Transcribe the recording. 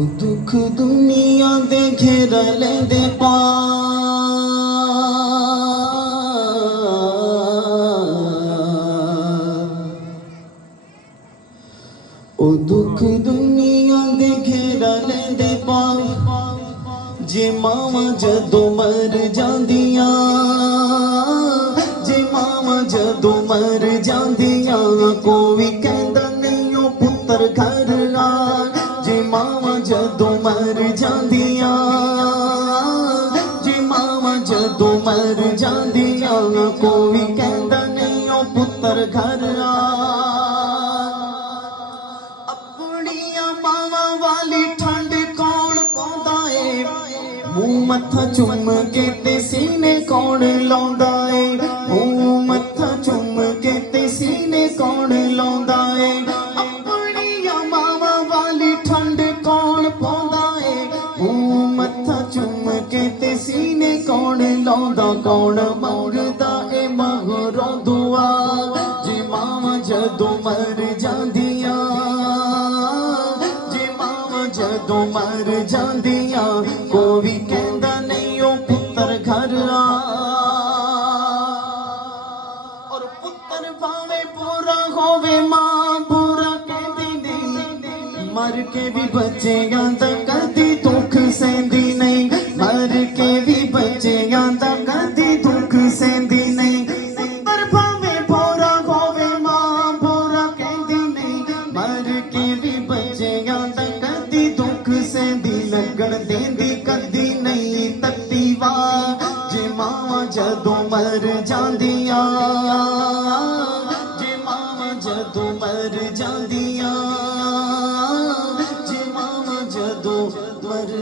दुख दुनिया दे घेर लेंदे पा ओ दुख दुनिया दे घेर लेंदे पा जे मावां जदों मर जांदियां जे मावां जदों मर जांदियां कोई कहंदा नहीं ओ पुत्तर घर आ जे मावां जदों मर जांदियां जे मावां जदों मर जांदियां कोई कहंदा नहीं ओ पुत्तर घर आ अपनियां मावां वाली ठंड कौन पाउंदा ए मूंह मत्था चुम के ते सीने कौन लाउंदा ए मूंह मत्था चुम के ते सीने कौन लाउंदा ए अपनियां मावां वाली ठंड कौन पाउंदा ए मूंह मत्था चुम के ते सीने कौन लाउंदा कौन मंगदा ए मगरों दुआ जे मावां जदों मर जांदियां जे मावां जदों मर जांदियां कोई कहंदा नहीं ओ पुत्तर घर आ और पुत्तर भावे पूरा होवे मां पूरा कहंदी नहीं मर के भी बच्चेयां दा कदी दुख सहंदी नहीं मर के भी बच्चेयां दा कदी दुख सहंदी नहीं पुत्तर भावे पूरा होवे मां पूरा कहंदी नहीं मर के भी बच्चेयां दा कदी दुख सहंदी लगन देंदी कदी नहीं तत्ती वार जे मावां जदों मर जांदियां जे मावां जदों मर जांदियां जे मावां जदों मर